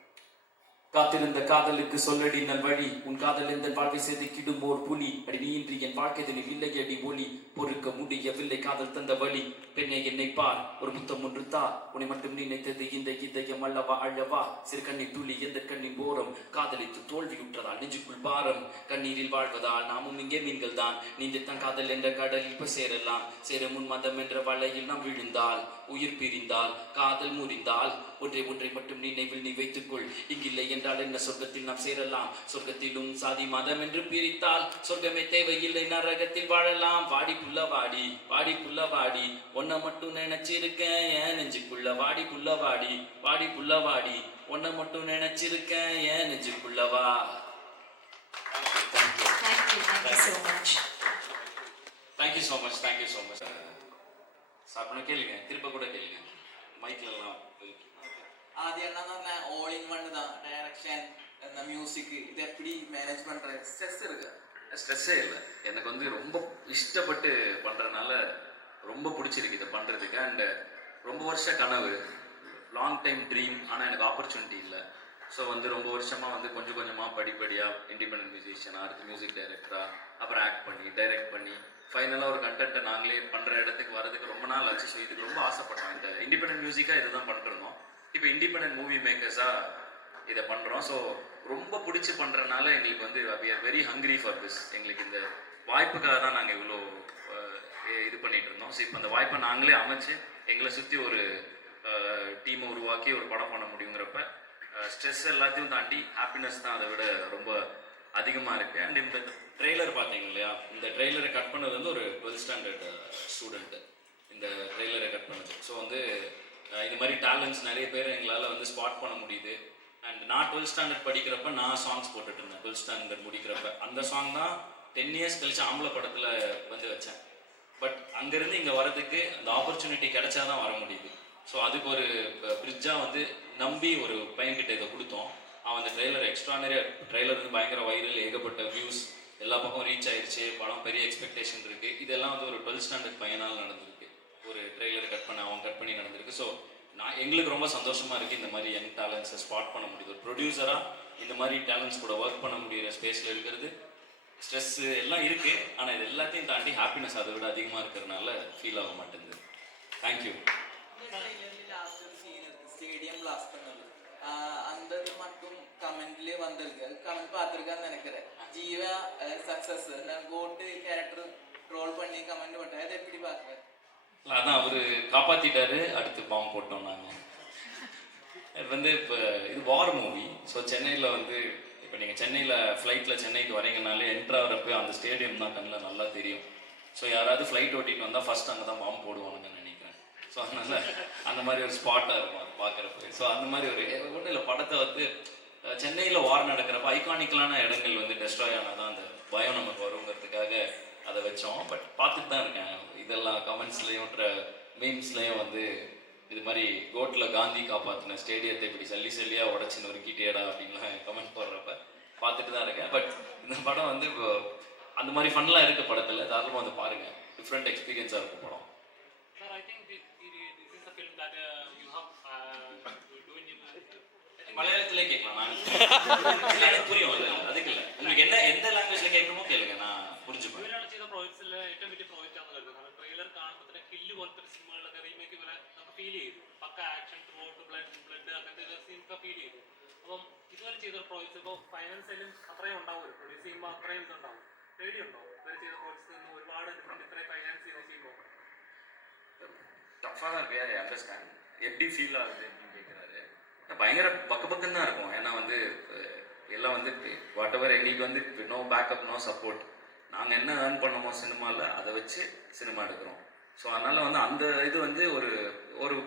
காத்திருந்த காதலுக்கு சொல்லடி நல் வழி, உன் காதல் எந்த வாழ்க்கை செதுக்கிடும் ஓர் புலி. அடி நீ இன்றி என் வாழ்க்கைதனில் இல்லை அடி ஒளி, பொறுக்க முடியவில்லை காதல் தந்த வழி. பெண்ணை என்னை பார், ஒரு முத்தம் ஒன்று தா, உன்னை மட்டும் நினைத்தது இந்த இதயம் அல்லவா அழவா. சிறு கண்ணீர் துளி எந்த கண்ணின் ஓரம், காதலித்து தோல்வியுற்றதால் நெஞ்சுக்குள் பாரம். கண்ணீரில் வாழ்வதால் நாமும் இங்கே மீன்கள் தான், நீந்தித்தான் காதல் என்ற கடலில் இப்ப சேரலாம். சேர முன் மதம் என்ற வலையில் நாம் விழுந்தால், உயிர் பிரிந்தால், காதல் முறிந்தால், ஒன்றை மட்டும் நினைவில் நீ வைத்துக்கொள். இங்கில்லை என்றால் என்ன, சொர்க்கத்தில் நாம் சேரலாம். சொர்க்கத்திலும் சாதி மதம் என்று பிரித்தால் சொர்க்கமே தேவையில்லை, நரகத்தில் வாழலாம். வாடி புள்ள வாடி, வாடி புள்ள வாடி, ஒன்ன மட்டும் நினைச்சிருக்கேன் என் நெஞ்சுக்குள்ள. வாடி புள்ள வாடி, வாடி புள்ள வாடி, ஒன்ன மட்டும் நினைச்சிருக்கேன் என் நெஞ்சுக்குள்ளவா. Thank you so much. சாப்பிட கேளுங்க, திருப்ப கூட கேளுங்க. மைக்லலாம் ஆதி அண்ணா தான் ஆல் இன் ஒன் தான் டைரக்ஷன் அந்த மியூசிக் இது எப்படி மேனேஜ் பண்ற ஸ்ட்ரெஸ் இருக்கு? ஸ்ட்ரெஸ்ஸே இல்லை. எனக்கு வந்து ரொம்ப இஷ்டப்பட்டு பண்ணுறதுனால ரொம்ப பிடிச்சிருக்கு இதை பண்ணுறதுக்கு. அண்ட் ரொம்ப வருஷ கனவு, லாங் டைம் ட்ரீம், ஆனால் எனக்கு ஆப்பர்ச்சுனிட்டி இல்லை. ஸோ வந்து ரொம்ப வருஷமாக வந்து கொஞ்சம் கொஞ்சமாக படிப்படியாக இண்டிபெண்டன்ட் மியூசிஷியனாக, அடுத்து மியூசிக் டைரக்டராக, அப்புறம் ஆக்ட் பண்ணி டைரக்ட் பண்ணி ஃபைனலாக ஒரு கண்டென்ட்டை நாங்களே பண்ணுற இடத்துக்கு வரதுக்கு ரொம்ப நாள் ஆச்சு. ஸோ இதுக்கு ரொம்ப ஆசைப்பட்டோம். இந்த இண்டிபெண்டன்ட் மியூசிக்காக இதை தான் பண்ணிருந்தோம். இப்போ இண்டிபெண்டன்ட் மூவி மேக்கர்ஸாக இதை பண்ணுறோம். ஸோ ரொம்ப பிடிச்சி பண்ணுறதுனால எங்களுக்கு வந்து we are very hungry for this. எங்களுக்கு இந்த வாய்ப்புக்காக தான் நாங்கள் இவ்வளோ இது பண்ணிகிட்டு இருந்தோம். ஸோ இப்போ அந்த வாய்ப்பை நாங்களே அமைச்சு எங்களை சுற்றி ஒரு டீமை உருவாக்கி ஒரு படம் பண்ண முடியுங்கிறப்ப ஸ்ட்ரெஸ் எல்லாத்தையும் தாண்டி ஹாப்பினஸ் தான் அதை விட ரொம்ப அதிகமாக இருக்குது. அண்ட் இந்த ட்ரெய்லர் பார்த்தீங்க இல்லையா, இந்த ட்ரெய்லரை கட் பண்ணது வந்து ஒரு 12th ஸ்டாண்டர்ட் ஸ்டூடெண்ட்டு இந்த ட்ரெய்லரை கட் பண்ணது. ஸோ வந்து இது மாதிரி டேலண்ட்ஸ் நிறைய பேர் எங்களால் வந்து ஸ்பாட் பண்ண முடியுது. அண்ட் நான் 12th ஸ்டாண்டர்ட் படிக்கிறப்ப நான் சாங்ஸ் போட்டுட்டு இருந்தேன். 12th ஸ்டாண்டர்ட் முடிக்கிறப்ப அந்த சாங் தான் 10 இயர்ஸ் கழிச்சு ஆம்பளை படத்தில் வந்து வச்சேன். பட் அங்கேருந்து இங்கே வரதுக்கு அந்த ஆப்பர்ச்சுனிட்டி கிடைச்சாதான் வர முடியுது. ஸோ அதுக்கு ஒரு பிரிட்ஜாக வந்து நம்பி ஒரு பையன்கிட்ட இதை கொடுத்தோம். அவன் அந்த ட்ரெய்லர் எக்ஸ்ட்ரானரியாக, ட்ரெய்லர் வந்து பயங்கர வைரல், ஏகப்பட்ட வியூஸ், எல்லா பக்கம் ரீச் ஆயிடுச்சு, படம் பெரிய எக்ஸ்பெக்டேஷன் இருக்குது. இதெல்லாம் வந்து ஒரு 12th ஸ்டாண்டர்ட் பையனால் நடந்திருக்கு. ஒரு ட்ரெய்லர் அவன் கட் பண்ணி நடந்திருக்கு. ஸோ எங்களுக்கு ரொம்ப சந்தோஷமாக இருக்குது இந்த மாதிரி யங் டேலண்ட்ஸை ஸ்பாட் பண்ண முடியுது. ஒரு ப்ரொடியூசராக இந்த மாதிரி டேலண்ட்ஸ் கூட ஒர்க் பண்ண முடிகிற ஸ்பேஸில் இருக்கிறது. ஸ்ட்ரெஸ்ஸு எல்லாம் இருக்குது, ஆனால் இது எல்லாத்தையும் தாண்டி ஹாப்பினஸ் அதை விட அதிகமாக இருக்கிறதுனால ஃபீல் ஆக மாட்டேங்குது. தேங்க்யூ. லாஸ்ட் ஒரு சீன் இருக்கு, ஸ்டேடியம் பிளாஸ்ட் பண்ணது. அந்த இது மட்டும் கமெண்ட்லேயே வந்திருக்கு. கமெண்ட் பார்த்துருக்கான்னு நினைக்கிறேன். ஜீவா சக்ஸஸ் கோட்டு கேரக்டர் ரோல் பண்ணி கமெண்ட் பண்ணேன். அதை எப்படி பார்க்குறேன்? அதான் அவர் காப்பாற்றிட்டாரு, அடுத்து பாம்பு போட்டோம் நாங்கள். இது வந்து இப்போ இது வார் மூவி. ஸோ சென்னையில் வந்து இப்போ நீங்கள் சென்னையில் ஃப்ளைட்டில் சென்னைக்கு வரீங்கனாலே என்ட்ராகிறப்ப அந்த ஸ்டேடியம் தான் கண்ணில் நல்லா தெரியும். ஸோ யாராவது ஃப்ளைட் ஓட்டிட்டு வந்தால் ஃபஸ்ட் அங்கே தான் பாம்பு போடுவானுங்கன்னு நினைக்கிறேன். ஸோ அதனால் அந்த மாதிரி ஒரு ஸ்பாட்டாக இருக்கும் அது பார்க்குறப்ப. ஸோ அந்த மாதிரி ஒரு ஒன்றும் இல்லை, படத்தை வந்து சென்னையில் வார் நடக்கிறப்ப ஐகானிக்கலான இடங்கள் வந்து டெஸ்ட்ராய் ஆனால் தான் அந்த பயம் நமக்கு வருங்கிறதுக்காக அதை வச்சோம். பட் பார்த்துட்டு தான் இருக்கேன் இதெல்லாம் கமெண்ட்ஸ்லேயும் மீம்ஸ்லேயும் வந்து இது மாதிரி கோட்டில் காந்தி காப்பாற்றின ஸ்டேடியத்தை இப்படி சல்லி சல்லியாக உடச்சி நொறுக்கிட்டேடா அப்படின்லாம் கமெண்ட் போடுறப்ப பார்த்துட்டு தான் இருக்கேன். பட் இந்த படம் வந்து அந்த மாதிரி ஃபன்லாம் இருக்க படத்தில் தாராளமாக வந்து பாருங்கள், டிஃப்ரெண்ட் எக்ஸ்பீரியன்ஸாக இருக்கும் படம். Sir, I think this is a film that you have do in மலையாளத்திலே கேட்கலாம். நான் இல்லை எனக்கு புரியும், இல்லை அதுக்கு இல்லை, உங்களுக்கு எந்த லாங்குவேஜில் கேட்கணுமோ கேளுங்க, நான் புரிஞ்சுப்பேன். ചെയ്ത പ്രോജക്ട്സിൽ ഏറ്റവും വലിയ പ്രോജക്റ്റ് ആണെന്ന് കരുതുന്നത്. കാരണം ട്രെയിലർ കാണുമ്പോൾ തന്നെ കില്ല് പോലത്തെ സിനിമകളിലൊക്കെ റീമേക്ക് വരെ നമുക്ക് ഫീൽ ചെയ്തു. പക്ക ആക്ഷൻ ത്രൂ ഔട്ട് ബ്ലഡ് അങ്ങനത്തെ സീൻസ് ഫീൽ ചെയ്തു. അപ്പം ഇതുവരെ ചെയ്ത പ്രോജക്ട്സ് ഇപ്പോൾ ഫൈനാൻസിലും അത്രയും ഉണ്ടാവും, പ്രൊഡ്യൂസ് ചെയ്യുമ്പോൾ അത്രയും ഇതുണ്ടാവും. പേടിയുണ്ടോ ഇതുവരെ ചെയ്ത പ്രോജക്ട്സിൽ നിന്ന് ഒരുപാട് ഡിഫറെൻറ്റ് ഇത്രയും ഫൈനാൻസ് ചെയ്ത് ചെയ്യുമ്പോൾ? டஃப்பாக தான் இருக்கு, ஐ அண்டர்ஸ்டாண்ட். எப்படி ஃபீல் ஆகுது அப்படின்னு கேட்குறாரு. பயங்கர பக்கபக்கம் தான் இருக்கும். ஏன்னா வந்து எல்லாம் வந்து வாட் எவர் எங்களுக்கு வந்து நோ பேக்கப், நோ சப்போர்ட். நாங்கள் என்ன ஏர்ன் பண்ணோமோ சினிமாவில் அதை வச்சு சினிமா எடுக்கிறோம். ஸோ அதனால் வந்து அந்த இது வந்து ஒரு ஒரு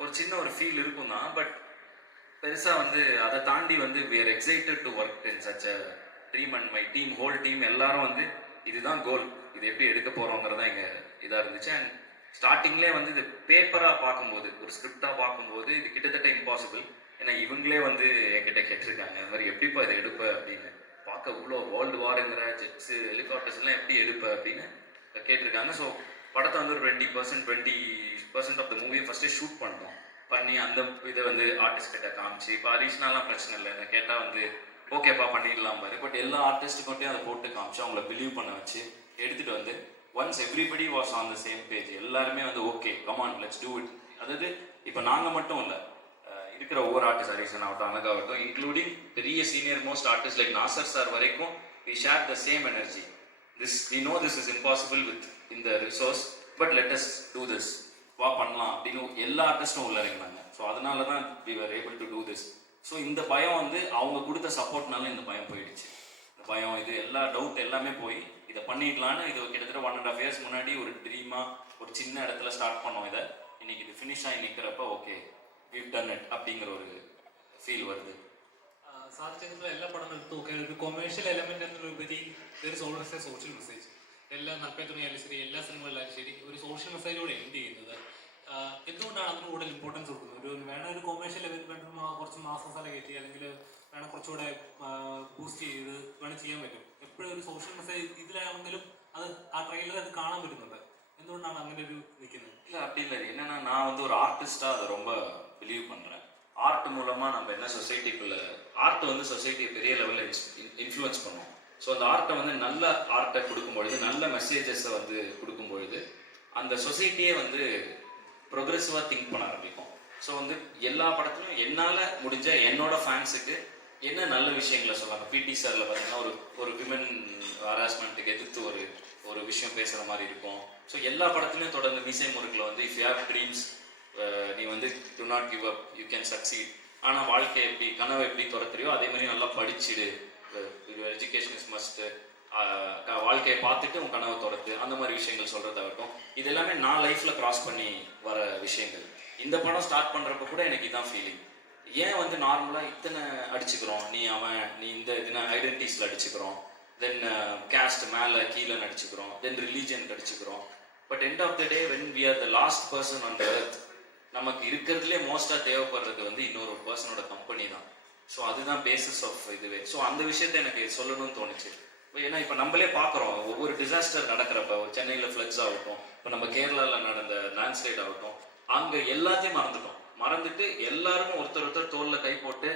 ஒரு சின்ன ஒரு ஃபீல் இருக்கும் தான். பட் பெருசாக வந்து அதை தாண்டி வந்து we are excited to work in such a dream and my team, whole team எல்லாரும் வந்து இதுதான் கோல், இது எப்படி எடுக்க போகிறோங்கிறதான் எங்கள் இதாக இருந்துச்சு. அண்ட் ஸ்டார்டிங்லேயே வந்து இது பேப்பராக பார்க்கும்போது, ஒரு ஸ்கிரிப்டாக பார்க்கும்போது இது கிட்டத்தட்ட இம்பாசிபிள். ஏன்னா இவங்களே வந்து என்கிட்ட கேட்டிருக்காங்க இந்த மாதிரி எப்படிப்பா இதை எடுப்ப அப்படின்னு. பார்க்க இவ்வளோ வேர்ல்டு வாருங்கிற ஜெட்ஸு ஹெலிகாப்டர்ஸ்லாம் எப்படி எடுப்ப அப்படின்னு கேட்டிருக்காங்க. ஸோ படத்தை வந்து ஒரு 20% ஆஃப் த மூவியை ஃபஸ்ட்டே ஷூட் பண்ணோம். பண்ணி அந்த இதை வந்து ஆர்டிஸ்ட் கிட்ட காமிச்சு, இப்போ அடிஷ்னலாம் பிரச்சனை இல்லை, என்ன கேட்டால் வந்து ஓகேப்பா பண்ணிடலாம் பாரு. பட் எல்லா ஆர்டிஸ்ட்டுக்கிட்டையும் அதை போட்டு காமிச்சு அவங்கள பிலீவ் பண்ண வச்சு எடுத்துகிட்டு வந்து once everybody was on the same page, எல்லாருமே வந்து okay come on let's do it. அதாவது இப்போ நாங்கள் மட்டும் இல்லை, இருக்கிற ஒவ்வொரு ஆர்டிஸ்ட், ஹரிசன் ஆகட்டும், அனகாகட்டும், இன்க்ளூடிங் பெரிய senior most artist like Nassar sir வரைக்கும் we share the same energy. We know this is impossible with in the resource, but let us do this. வா பண்ணலாம் அப்படின்னு எல்லா ஆர்டிஸ்டும் உள்ள இறங்கினாங்க. ஸோ அதனால தான் we were able to do this. So இந்த பயம் வந்து அவங்க கொடுத்த சப்போர்ட்னால இந்த பயம் போயிடுச்சு. இந்த பயம் இது எல்லா டவுட் எல்லாமே போய் இதை பண்ணிடலான்னு இது கிட்டத்தட்ட 1.5 years முன்னாடி ஒரு ட்ரீமாக ஒரு சின்ன இடத்துல ஸ்டார்ட் பண்ணோம். இதை இன்னைக்கு இது ஃபினிஷ் ஆகி நிற்கிறப்ப ஓகே we've done it அப்படிங்கிற ஒரு ഫീൽ വരുന്നത്. സാർ ചെയ്തിട്ടുള്ള എല്ലാ പടം എടുത്ത് നോക്കിയാൽ ഒരു കൊമേഴ്ഷ്യൽ എലമെന്റ് എന്നതിലുപരി there is always A social message. എല്ലാ നൽപ്പത്തുണിയായാലും ശരി, എല്ലാ സിനിമകളിലായാലും ശരി, ഒരു സോഷ്യൽ മെസ്സേജോടെ എൻഡ് ചെയ്യുന്നത്. എന്തുകൊണ്ടാണ് അതിന് കൂടുതൽ ഇമ്പോർട്ടൻസ് കൊടുക്കുന്നത്? വേണം ഒരു കൊമേഴ്ഷ്യൽ ലെവൽ വേണ്ട കുറച്ച് മാസം സ്ഥലം കയറ്റി, അല്ലെങ്കിൽ വേണം കുറച്ചുകൂടെ ബൂസ്റ്റ് ചെയ്ത് വേണം ചെയ്യാൻ പറ്റും. എപ്പോഴും ഒരു സോഷ്യൽ മെസ്സേജ് ഇതിലാണെങ്കിലും അത് ആ ട്രെയിലർ അത് കാണാൻ പറ്റുന്നുണ്ട്. എന്തുകൊണ്ടാണ് അങ്ങനെ ഒരു നിൽക്കുന്നത്? இல்லை அப்படி இல்லை. என்னன்னா நான் வந்து ஒரு ஆர்டிஸ்டாக அதை ரொம்ப பிலீவ் பண்ணுறேன். ஆர்ட் மூலமாக நம்ம என்ன சொசைட்டிக்குள்ள ஆர்ட் வந்து சொசைட்டியை பெரிய லெவலில் இன்ஃப்ளூயன்ஸ் பண்ணும். ஸோ அந்த ஆர்ட்டை வந்து நல்ல ஆர்ட்டை கொடுக்கும்பொழுது, நல்ல மெசேஜஸை வந்து கொடுக்கும்பொழுது அந்த சொசைட்டியே வந்து ப்ரொக்ரெசிவாக திங்க் பண்ண ஆரம்பிக்கும். ஸோ வந்து எல்லா படத்துலையும் என்னால் முடிஞ்ச என்னோட ஃபேன்ஸுக்கு என்ன நல்ல விஷயங்களை சொல்லலாம். பிடி சாரில் பார்த்தீங்கன்னா ஒரு விமன் ஹராஸ்மெண்ட்டுக்கு எதிர்த்து ஒரு விஷயம் பேசுகிற மாதிரி இருக்கும். ஸோ எல்லா படத்துலையும் தொடர்ந்து மீசை முறுக்கில் வந்து இஃப் யூ ஹேவ் ட்ரீம்ஸ், நீ வந்து to not give up, you can succeed. ஆனால் வாழ்க்கையை எப்படி, கனவை எப்படி துரத்துறியோ அதே மாதிரி நல்லா படிச்சுடு, எஜுகேஷன் இஸ் மஸ்ட்டு, வாழ்க்கையை பார்த்துட்டு உன் கனவை துரத்து, அந்த மாதிரி விஷயங்கள் சொல்கிறதாகட்டும். இது எல்லாமே நான் லைஃப்பில் கிராஸ் பண்ணி வர விஷயங்கள். இந்த படம் ஸ்டார்ட் பண்ணுறப்ப கூட எனக்கு இதான் ஃபீலிங். ஏன் வந்து நார்மலாக இத்தனை அடிச்சுக்கிறோம், நீ அவன் நீ இந்த இதுனா ஐடென்டிட்டிஸில் அடிச்சுக்கிறோம், தென் கேஸ்ட் மேலே கீழே அடிச்சுக்கிறோம், தென் ரிலீஜன் அடிச்சுக்கிறோம். But end of the day when we are the last person on the earth, நமக்கு இருக்கிறதுலே மோஸ்ட்டாக தேவைப்படுறது வந்து இன்னொரு பர்சனோட கம்பெனி தான். ஸோ அதுதான் பேசிஸ் ஆஃப் இதுவே. ஸோ அந்த விஷயத்தை எனக்கு சொல்லணும்னு தோணுச்சு. ஏன்னா இப்போ நம்மளே பார்க்குறோம், ஒவ்வொரு டிசாஸ்டர் நடக்கிறப்ப, ஒரு சென்னையில் ஃப்ளட்ஸ் ஆகட்டும், இப்போ நம்ம கேரளாவில் நடந்த லேண்ட்ஸ்லைட் ஆகட்டும், அங்கே எல்லாத்தையும் மறந்துட்டு எல்லாருக்கும் ஒருத்தர் தோளில் கை போட்டு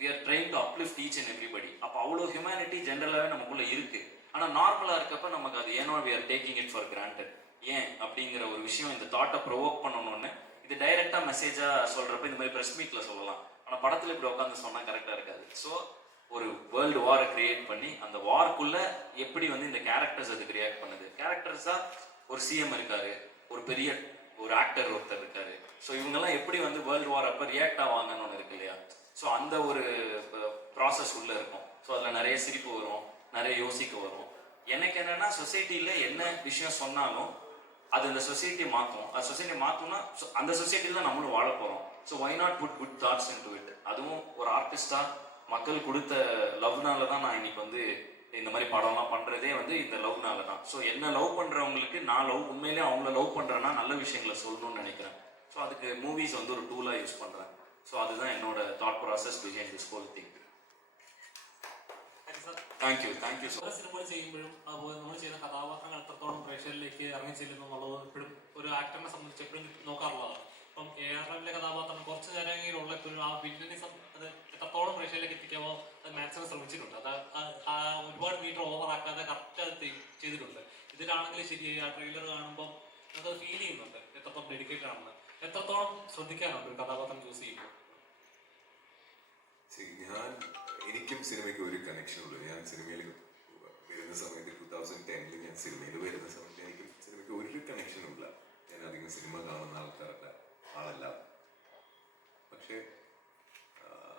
we are trying to uplift each and everybody. அப்போ அவ்வளோ ஹியூமனிட்டி ஜென்ரலாகவே நமக்குள்ளே இருக்குது. ஆனால் நார்மலாக இருக்கப்ப நமக்கு அது ஏனோ we are taking it for granted. ஏன் அப்படிங்கிற ஒரு விஷயம் இந்த தாட்டை ப்ரொவோக் பண்ணணும்னு இது டைரெக்டாக மெசேஜாக சொல்கிறப்ப இந்த மாதிரி ப்ரெஸ் மீட்டில் சொல்லலாம். ஆனால் படத்தில் இப்படி உட்காந்து சொன்னால் கரெக்டாக இருக்காது. ஸோ ஒரு வேர்ல்டு வாரை கிரியேட் பண்ணி அந்த வார்க்குள்ளே எப்படி வந்து இந்த கேரக்டர்ஸ் அதுக்கு ரியாக்ட் பண்ணுது. கேரக்டர்ஸாக ஒரு சிஎம் இருக்காரு, ஒரு பெரிய ஒரு ஆக்டர் ஒருத்தர் இருக்காரு. ஸோ இவங்கெல்லாம் எப்படி வந்து வேர்ல்டு வார் அப்போ ரியாக்ட் ஆவாங்கன்னு ஒன்று இருக்கு இல்லையா? ஸோ அந்த ஒரு ப்ராசஸ் உள்ளே இருக்கும். ஸோ அதில் நிறைய சிரிப்பு வரும், நிறைய யோசிக்க வரும். எனக்கு என்னென்னா சொசைட்டியில் என்ன விஷயம் சொன்னாலும் அது அந்த சொசைட்டியை மாற்றும். அது சொசைட்டியை மாற்றணும்னா அந்த சொசைட்டியில் தான் நம்மளும் வாழ போகிறோம். So why not put good thoughts into it. அதுவும் ஒரு ஆர்டிஸ்டாக மக்கள் கொடுத்த லவ்னால தான் நான் இன்னைக்கு வந்து இந்த மாதிரி படம்லாம் பண்ணுறதே வந்து இந்த லவ்னால தான். ஸோ என்ன லவ் பண்ணுறவங்களுக்கு நான் உண்மையிலேயே அவங்கள லவ் பண்ணுறேன்னா நல்ல விஷயங்களை சொல்லணும்னு நினைக்கிறேன். ஸோ அதுக்கு மூவிஸ் வந்து ஒரு டூலாக யூஸ் பண்ணுறேன். ஸோ அதுதான் என்னோட thought process behind this whole thing. Thank you so much. സിനിമകൾ ചെയ്യുമ്പോഴും അതുപോലെ നമ്മൾ ചെയ്യുന്ന കഥാപാത്രങ്ങൾ എത്രത്തോളം പ്രേക്ഷകരിലേക്ക് ഇറങ്ങി ചെല്ലുന്നു എന്നുള്ളത് എപ്പോഴും ഒരു ആക്ടറിനെ സംബന്ധിച്ച് എപ്പോഴും നോക്കാറുള്ളതാണ്. അപ്പം AR-ലെ കഥാപാത്രം കുറച്ച് നേരമെങ്കിലും എപ്പോഴും ആ വില്ലനിസം അത് എത്രത്തോളം പ്രേക്ഷകരിലേക്ക് എത്തിക്കാമോ അത് മാക്സിമം ശ്രമിച്ചിട്ടുണ്ട്. അത് ഒരുപാട് മീറ്റർ ഓവറാക്കാതെ കറക്റ്റ് അത് ചെയ്തിട്ടുണ്ട്. ഇതിലാണെങ്കിൽ ശരി, ആ ട്രെയിലർ കാണുമ്പോൾ നമുക്കത് ഫീൽ ചെയ്യുന്നുണ്ട് എത്രത്തോളം ഡെഡിക്കേറ്റഡ് ആണെന്ന്. എത്രത്തോളം ശ്രദ്ധിക്കാനുണ്ട് ഒരു കഥാപാത്രം ചൂസ് ചെയ്യുമ്പോൾ? എനിക്കും സിനിമയ്ക്ക് ഒരു കണക്ഷൻ ഉള്ളൂ. ഞാൻ സിനിമയിൽ വരുന്ന സമയത്ത് 2010 ഞാൻ സിനിമയിൽ വരുന്ന സമയത്ത് എനിക്കും സിനിമയ്ക്ക് ഒരു കണക്ഷനും ഇല്ല. ഞാൻ അധികം സിനിമ കാണുന്ന ആളല്ല. പക്ഷേ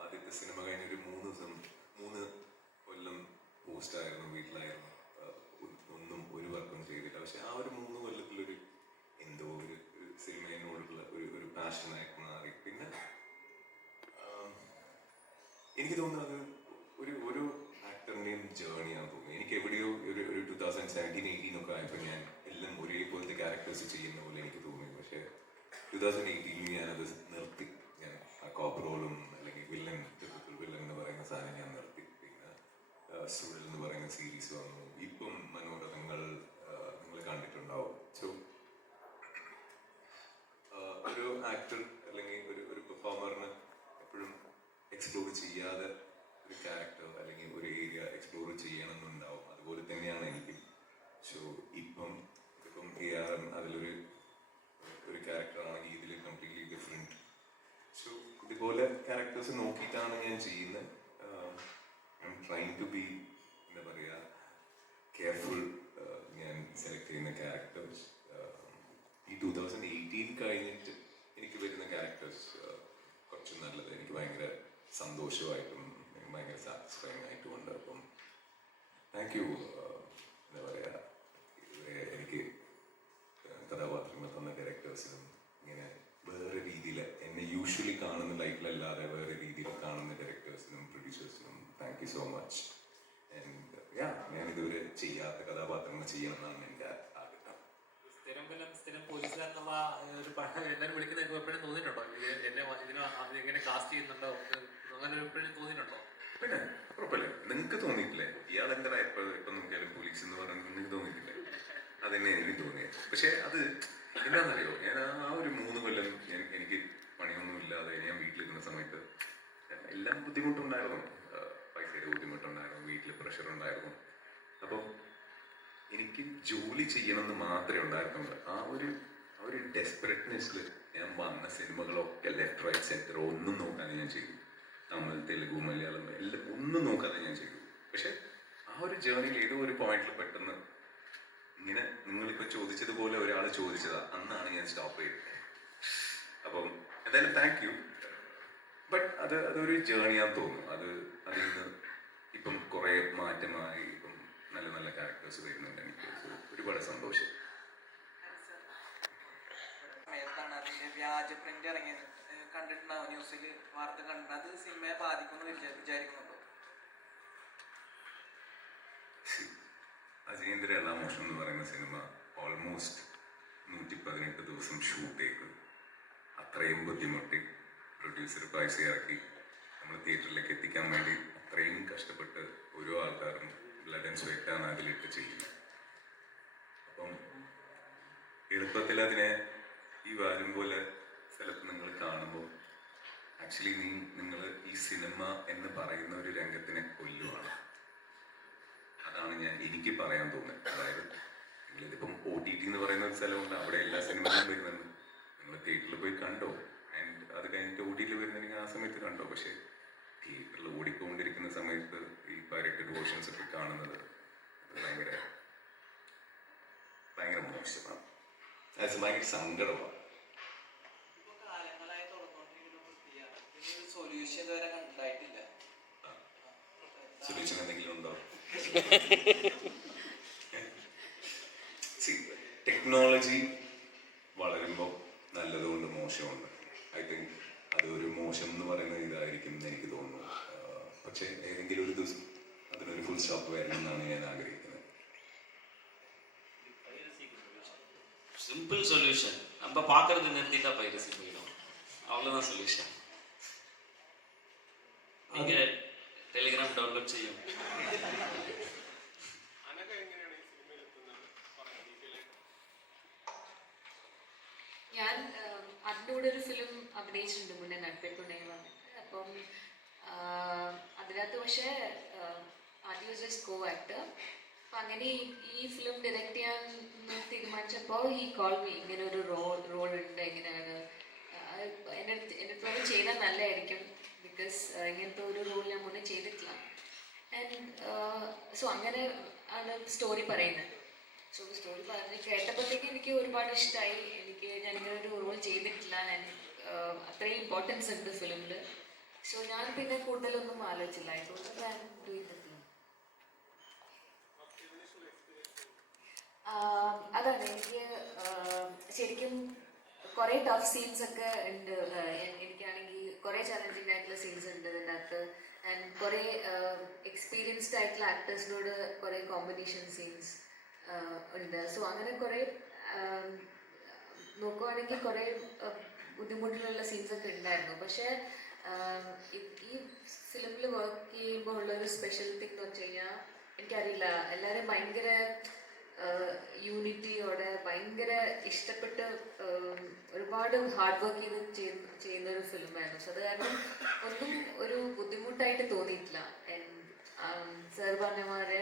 ആദ്യത്തെ സിനിമ കഴിഞ്ഞൊരു 3 കൊല്ലം പോസ്റ്റായിരുന്നു, വീട്ടിലായിരുന്നു, ഒന്നും ഒരു വർക്കും ചെയ്തില്ല. പക്ഷെ ആ ഒരു 3 കൊല്ലത്തിലൊരു എന്തോ ഒരു സിനിമയോടുള്ള ഒരു പാഷനായിട്ട് മാറി. പിന്നെ എനിക്ക് തോന്നുന്നത് ഒരു ആക്ടറിൻ്റെയും ജേണിയാണെന്ന് തോന്നുന്നു. എനിക്ക് എവിടെയോ ഒരു 2017-18 ഒക്കെ ആയപ്പോൾ ഞാൻ എല്ലാം ഒരേപോലത്തെ ക്യാരക്ടേഴ്സ് ചെയ്യുന്ന പോലെ എനിക്ക് തോന്നി. പക്ഷേ 2018 ഞാനത് നിർത്തി. ഞാൻ ആ കോപ്പ് റോളും അല്ലെങ്കിൽ വില്ലൻ എന്ന് പറയുന്ന സാധനം ഞാൻ നിർത്തി. പിന്നെ സ്റ്റുഡൽ എന്ന് പറയുന്ന സീരീസ് വന്നു. ഇപ്പം മനോരഥങ്ങൾ നിങ്ങൾ കണ്ടിട്ടുണ്ടാവും. സോ ഒരു ആക്ടർ അല്ലെങ്കിൽ ഒരു പെർഫോമറിന് എപ്പോഴും എക്സ്പ്ലോർ ചെയ്യാതെ ഒരു ക്യാരക്ടർ അല്ലെങ്കിൽ ഒരു ഏരിയ എക്സ്പ്ലോർ ചെയ്യണമെന്നുണ്ടാവും. അതുപോലെ തന്നെയാണ് എനിക്കും. സോ ഇപ്പം AR അതിലൊരു ക്യാരക്ടറാണെങ്കിൽ ഇതിൽ കംപ്ലീറ്റ്ലി ഡിഫറെൻറ്റ്. സോ ഇതുപോലെ ക്യാരക്ടേഴ്സ് നോക്കിയിട്ടാണ് ഞാൻ ചെയ്യുന്നത്. I am trying to be എന്താ പറയുക കെയർഫുൾ ഞാൻ സെലക്ട് ചെയ്യുന്ന ക്യാരക്ടേഴ്സ്. ഈ 2018 കഴിഞ്ഞിട്ട് എനിക്ക് വരുന്ന ക്യാരക്ടേഴ്സ് കുറച്ച് നല്ലത്, എനിക്ക് ഭയങ്കര സന്തോഷമായിട്ടും ഭയങ്കര സാറ്റിസ്ഫൈങ് ആയിട്ടുമുണ്ട്. അപ്പം താങ്ക് യു. എന്താ പറയുക, എനിക്ക് കഥാപാത്രങ്ങൾ തന്ന ഡയറക്ടേഴ്സിനും ഇങ്ങനെ വേറെ രീതിയിൽ എന്നെ യൂഷ്വലി കാണുന്ന ലൈഫിലല്ലാതെ വേറെ രീതിയിൽ കാണുന്ന ഡയറക്ടേഴ്സിനും പ്രൊഡ്യൂസേഴ്സിനും thank you so much. And ഞാനിതുവരെ ചെയ്യാത്ത കഥാപാത്രങ്ങൾ ചെയ്യണമെന്നാണ് എൻ്റെ ആഗ്രഹം. സ്ഥിരം പൊടികൊല്ലം സ്ഥിരം പോലീസുകാരെന്നുള്ള ഒരു എല്ലാവരും വിളിക്കുന്ന എപ്പോഴും തോന്നിയിട്ടുണ്ടോ എന്നെ എങ്ങനെ കാസ്റ്റ് ചെയ്യുന്നുണ്ടോ അങ്ങനെ എപ്പോഴും തോന്നിയിട്ടുണ്ടോ? പിന്നെ ഉറപ്പല്ലേ, നിങ്ങൾക്ക് തോന്നിയിട്ടില്ലേ ഇയാൾ എന്താ ഇപ്പൊ നോക്കിയാലും പോലീസ് എന്ന് പറഞ്ഞാൽ നിങ്ങൾക്ക് തോന്നിയിട്ടില്ലേ? അതെന്നെ എനിക്ക് തോന്നിയത്. പക്ഷെ അത് എന്താണെന്നറിയോ, ഞാൻ ആ ഒരു 3 കൊല്ലം എനിക്ക് പണിയൊന്നും ഇല്ലാതെ ഞാൻ വീട്ടിലിരുന്ന സമയത്ത് എല്ലാം ബുദ്ധിമുട്ടുണ്ടായിരുന്നു. പൈസയുടെ ബുദ്ധിമുട്ടുണ്ടായിരുന്നു, വീട്ടിൽ പ്രഷർ ഉണ്ടായിരുന്നു. അപ്പം എനിക്ക് ജോലി ചെയ്യണമെന്ന് മാത്രമേ ഉണ്ടായിരുന്നുള്ളൂ. ആ ഒരു ഡെസ്പെറേറ്റ്നെസ്സിൽ ഞാൻ വന്ന സിനിമകളൊക്കെ ലെഫ്റ്റ് റൈറ്റ് സെൻറ്റർ ഒന്നും നോക്കാതെ ഞാൻ ചെയ്തു. തമിഴ്, തെലുഗു, മലയാളം എല്ലാം ഒന്നും നോക്കാതെ ഞാൻ ചെയ്തു. പക്ഷെ ആ ഒരു ജേർണിയിൽ ഏതോ ഒരു പോയിന്റിൽ പെട്ടെന്ന് ഇങ്ങനെ നിങ്ങളിപ്പോൾ ചോദിച്ചതുപോലെ ഒരാൾ ചോദിച്ചതാ, അന്നാണ് ഞാൻ സ്റ്റോപ്പ് ചെയ്തത്. അപ്പം എന്തായാലും താങ്ക് യു. ബട്ട് അതൊരു ജേർണിയാന്ന് തോന്നുന്നു. അതിൽ നിന്ന് ഇപ്പം കുറേ മാറ്റമായി, ഇപ്പം നല്ല നല്ല ക്യാരക്ടേഴ്സ് വരുന്നുണ്ട് എനിക്ക്. ഒരുപാട് സന്തോഷം. സമയത്താണ് അതിന്റെ വ്യാജ പ്രിന്റ് ഇറങ്ങിയത്, കണ്ടിട്ടുണ്ടാവും, ന്യൂസിൽ വാർത്ത കണ്ടിട്ടുണ്ട്. അത് സിനിമയെ ബാധിക്കുമെന്ന് വിചാരിക്കുന്നുണ്ടോ? അജയേന്ദ്ര അലാമോഷൻ എന്ന് പറയുന്ന സിനിമ ഓൾമോസ്റ്റ് 118 ദിവസം ഷൂട്ട് ചെയ്തു. അത്രയും ബുദ്ധിമുട്ടി പ്രൊഡ്യൂസർ പൈസ ഇറക്കി നമ്മൾ തിയേറ്ററിലേക്ക് എത്തിക്കാൻ വേണ്ടി അത്രയും കഷ്ടപ്പെട്ട് ഓരോ ആൾക്കാരും ബ്ലഡ് ആൻഡ് സ്വെറ്റാണ് അതിലിട്ട് ചെയ്യുന്നത്. അപ്പം എളുപ്പത്തിൽ അതിനെ ഈ വാലും പോലെ സ്ഥലത്ത് നിങ്ങൾ കാണുമ്പോൾ ആക്ച്വലി നിങ്ങൾ ഈ സിനിമ എന്ന് പറയുന്ന ഒരു രംഗത്തിനെ കൊല്ലുവാണ്. അതാണ് എനിക്ക് പറയാൻ തോന്നുന്നത്. അതായത് നിങ്ങളിതിപ്പം OTT എന്ന് പറയുന്ന ഒരു സ്ഥലമുണ്ട്, അവിടെ എല്ലാ സിനിമകളും വരുന്നുണ്ട്. നിങ്ങൾ തിയേറ്ററിൽ പോയി കണ്ടോ, ആൻഡ് അത് കഴിഞ്ഞിട്ട് OTT വരുന്നുണ്ടെങ്കിൽ ആ സമയത്ത് കണ്ടോ. പക്ഷേ തിയേറ്ററിൽ ഓടിക്കൊണ്ടിരിക്കുന്ന സമയത്ത് ഈ പൈറേറ്റഡ് വേർഷൻസ് ഒക്കെ കാണുന്നത് ഭയങ്കര മോശമാണ്. അത് ഭയങ്കര സങ്കടമാണ്. ഇപ്പൊ കാലങ്ങളായി തുറന്നുകൊണ്ടിരിക്കുന്ന പ്രക്രിയയാണ്, ഇതിനൊരു സൊല്യൂഷൻ ഇതുവരെ ഉണ്ടായിട്ടില്ല. സൊല്യൂഷൻ എന്തെങ്കിലും ഉണ്ടോ? ടെക്നോളജി വളരുമ്പോൾ നല്ലതുകൊണ്ട് മോശമുണ്ട്. ഐ തിങ്ക് അതൊരു മോശം എന്ന് പറയുന്നത് ഇതായിരിക്കും എന്ന് എനിക്ക് തോന്നുന്നു. പക്ഷേ ഏതെങ്കിലും ഒരു ദിവസം അതിനൊരു ഫുൾ സ്റ്റോപ്പ് വരണമെന്നാണ് ഞാൻ ആഗ്രഹിക്കുന്നത്. சிம்பிள் சொல்யூஷன், நம்ம பார்க்கறது நிறுத்திட்டா பைரசி போயிடும், அவ்வளோதான் சொல்யூஷன். நீங்கள் டெலிகிராம் டவுன்லோட் ചെയ്യും. ഞാൻ അതിനോട് ഒരു ഫിലിം അഭിനയിച്ചിട്ടുണ്ട് മുന്നേ, നട്പെട്ടുണേ വന്നിട്ട്. അപ്പം അതിനകത്ത് പക്ഷേ ആദ്യം ജസ്റ്റ് കോ ആക്ടർ. അപ്പം അങ്ങനെ ഈ ഫിലിം ഡയറക്റ്റ് ചെയ്യാൻ തീരുമാനിച്ചപ്പോൾ ഈ കോൾ മീ, ഇങ്ങനെ ഒരു റോൾ ഉണ്ട്, എങ്ങനെയാണ് എൻ്റെ അടുത്ത് ചെയ്താൽ നല്ലതായിരിക്കും, ബിക്കോസ് ഇങ്ങനത്തെ ഒരു റോൾ ഞാൻ മുന്നേ ചെയ്തിട്ടില്ല. ആൻഡ് സോ അങ്ങനെ ആണ് സ്റ്റോറി പറയുന്നത്. സോ സ്റ്റോറി പറഞ്ഞ് കേട്ടപ്പോഴത്തേക്ക് എനിക്ക് ഒരുപാട് ഇഷ്ടമായി. ഞാനിങ്ങനെ ഒരു റോൾ ചെയ്തിട്ടില്ല, ഞാൻ അത്രയും ഇമ്പോർട്ടൻസ് ഉണ്ട് ഫിലിമിൽ. സോ ഞാൻ പിന്നെ കൂടുതലൊന്നും ആലോചിച്ചില്ല. അതാണ് എനിക്ക് ശരിക്കും കുറേ ടഫ് സീൻസ് ഒക്കെ ഉണ്ട്. എനിക്കാണെങ്കിൽ കുറേ ചലഞ്ചിങ് ആയിട്ടുള്ള സീൻസ് ഉണ്ട് ഇതിൻ്റെ അകത്ത്. ആൻഡ് കുറേ എക്സ്പീരിയൻസ്ഡ് ആയിട്ടുള്ള ആക്ടേഴ്സിനോട് കുറേ കോമ്പറ്റീഷൻ സീൻസ് ഉണ്ട്. സോ അങ്ങനെ കുറേ നോക്കുവാണെങ്കിൽ കുറേ ബുദ്ധിമുട്ടിലുള്ള സീൻസൊക്കെ ഉണ്ടായിരുന്നു. പക്ഷേ ഈ ഫിലിമിൽ വർക്ക് ചെയ്യുമ്പോൾ ഉള്ളൊരു സ്പെഷ്യൽ തിങ് എന്ന് വെച്ച് കഴിഞ്ഞാൽ, എനിക്കറിയില്ല, എല്ലാവരും ഭയങ്കര യൂണിറ്റിയോടെ ഭയങ്കര ഇഷ്ടപ്പെട്ട് ഒരുപാട് ഹാർഡ് വർക്ക് ചെയ്യുന്ന ഒരു ഫിലിമായിരുന്നു. സോ അത് കാരണം ഒന്നും ഒരു ബുദ്ധിമുട്ടായിട്ട് തോന്നിയിട്ടില്ല. സാർ പറഞ്ഞമാര്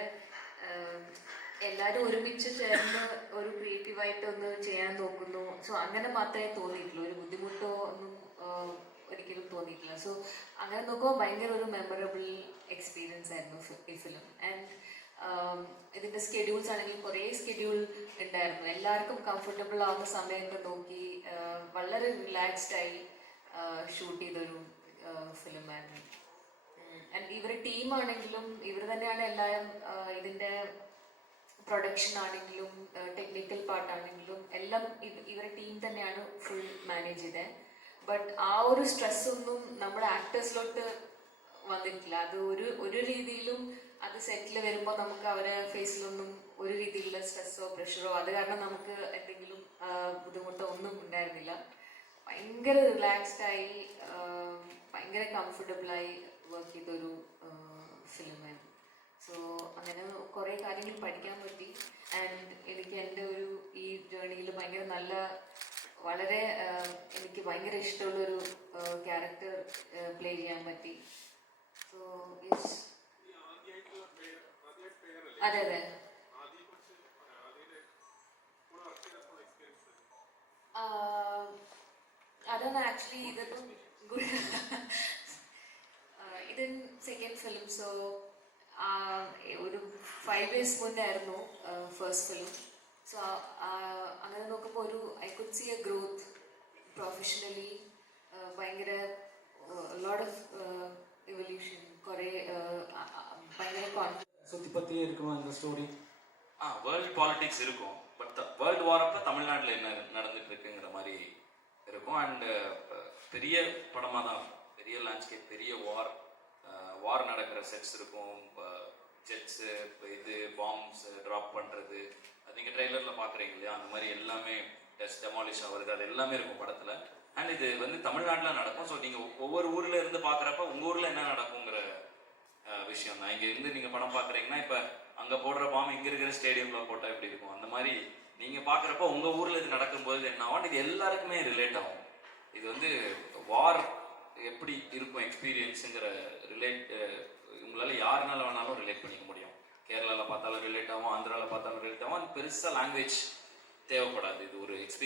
എല്ലാവരും ഒരുമിച്ച് ചേർന്ന് ഒരു ക്രിയേറ്റീവായിട്ട് ഒന്ന് ചെയ്യാൻ നോക്കുന്നു. സോ അങ്ങനെ മാത്രമേ തോന്നിയിട്ടുള്ളൂ, ഒരു ബുദ്ധിമുട്ടോ ഒന്നും ഒരിക്കലും തോന്നിയിട്ടില്ല. സോ അങ്ങനെ നോക്കുമ്പോൾ ഭയങ്കര ഒരു മെമ്മറബിൾ എക്സ്പീരിയൻസ് ആയിരുന്നു ഈ ഫിലിം. ആൻഡ് ഇതിൻ്റെ സ്കെഡ്യൂൾസ് ആണെങ്കിൽ കുറേ സ്കെഡ്യൂൾ ഉണ്ടായിരുന്നു. എല്ലാവർക്കും കംഫർട്ടബിൾ ആവുന്ന സമയമൊക്കെ നോക്കി വളരെ റിലാക്സ്ഡായി ഷൂട്ട് ചെയ്തൊരു ഫിലിമായിരുന്നു. ആൻഡ് ഇവരുടെ ടീമാണെങ്കിലും ഇവർ തന്നെയാണ് എല്ലാം, ഇതിൻ്റെ പ്രൊഡക്ഷൻ ആണെങ്കിലും ടെക്നിക്കൽ പാർട്ടാണെങ്കിലും എല്ലാം ഇവരുടെ ടീം തന്നെയാണ് ഫുൾ മാനേജ് ചെയ്തത്. ബട്ട് ആ ഒരു സ്ട്രെസ്സൊന്നും നമ്മുടെ ആക്ടേഴ്സിലോട്ട് വന്നിട്ടില്ല. അത് ഒരു രീതിയിലും അത് അത് സെറ്റിൽ വരുമ്പോൾ നമുക്ക് അവരെ ഫേസിലൊന്നും ഒരു രീതിയിലുള്ള സ്ട്രെസ്സോ പ്രഷറോ അത് കാരണം നമുക്ക് എന്തെങ്കിലും ബുദ്ധിമുട്ടോ ഒന്നും ഉണ്ടായിരുന്നില്ല. ഭയങ്കര റിലാക്സ്ഡായി ഭയങ്കര കംഫർട്ടബിളായി വർക്ക് ചെയ്തൊരു ഫിലിമായിരുന്നു. സോ അങ്ങനെ കുറേ കാര്യങ്ങൾ പഠിക്കാൻ പറ്റി. ആൻഡ് എനിക്ക് എൻ്റെ ഒരു ഈ ജേർണിയിൽ ഭയങ്കര നല്ല വളരെ എനിക്ക് ഭയങ്കര ഇഷ്ടമുള്ളൊരു ക്യാരക്ടർ പ്ലേ ചെയ്യാൻ പറ്റി. സോ യെസ്, അതെ അതെ. അതാണ് ആക്ച്വലി ഇതൊന്നും ഇത് സെക്കൻഡ് ഫിലിം. സോ ഒരു 5 years മുന്നേ ആയിരുന്നു ഫസ്റ്റ് ഫിലിം. സോ അങ്ങനെ നോക്കുമ്പോൾ ഒരു I could C A growth professionally. ഭയങ്കര ലോട്ട് ഓഫ് എവല്യൂഷൻ, കുറേ ഭയങ്കര കോൺഫിഡൻസ് சுற்றி பற்றி இருக்குமா இந்த ஸ்டோரி? வேர்ல்டு பாலிடிக்ஸ் இருக்கும். பட் வேர்ல்டு வார் அப்போ தமிழ்நாட்டில் என்ன நடந்துட்டு இருக்குங்கிற மாதிரி இருக்கும். அண்டு பெரிய படமாக தான், பெரிய லேண்ட்ஸ்கேப், பெரிய வார் நடக்கிற செட்ஸ் இருக்கும். ஜெட்ஸு, இது பாம்ஸ் ட்ராப் பண்ணுறது, அது நீங்கள் ட்ரெய்லரில் பார்க்குறீங்க இல்லையா, அந்த மாதிரி எல்லாமே டெஸ்ட் டெமாலிஷ் ஆகுறது, அது எல்லாமே இருக்கும் படத்தில். அண்ட் இது வந்து தமிழ்நாட்டில் நடக்கும். ஸோ நீங்கள் ஒவ்வொரு ஊரில் இருந்து பார்க்குறப்ப உங்கள் ஊரில் என்ன நடக்குங்கிற விஷயம் தான். இங்கே இருந்து நீங்கள் படம் பார்க்குறீங்கன்னா இப்போ அங்கே போடுற பாம்பு இங்கே இருக்கிற ஸ்டேடியமில் போட்டால் எப்படி இருக்கும், அந்த மாதிரி நீங்கள் பார்க்குறப்ப உங்கள் ஊரில் இது நடக்கும்போது என்ன ஆகும், இது எல்லாருக்குமே ரிலேட் ஆகும். இது வந்து வார் எப்படி இருக்கும் எக்ஸ்பீரியன்ஸுங்கிற உங்களால் யாருனால வேணாலும் ரிலேட் பண்ணிக்க முடியும். கேரளாவில் பார்த்தாலும் ரிலேட் ஆகும், ஆந்திராவில் பார்த்தாலும் ரிலேட் ஆகும். அது பெருசாக லாங்குவேஜ் தேவைப்படாது. இது ஒரு எக்ஸ்பீரியன்ஸ்.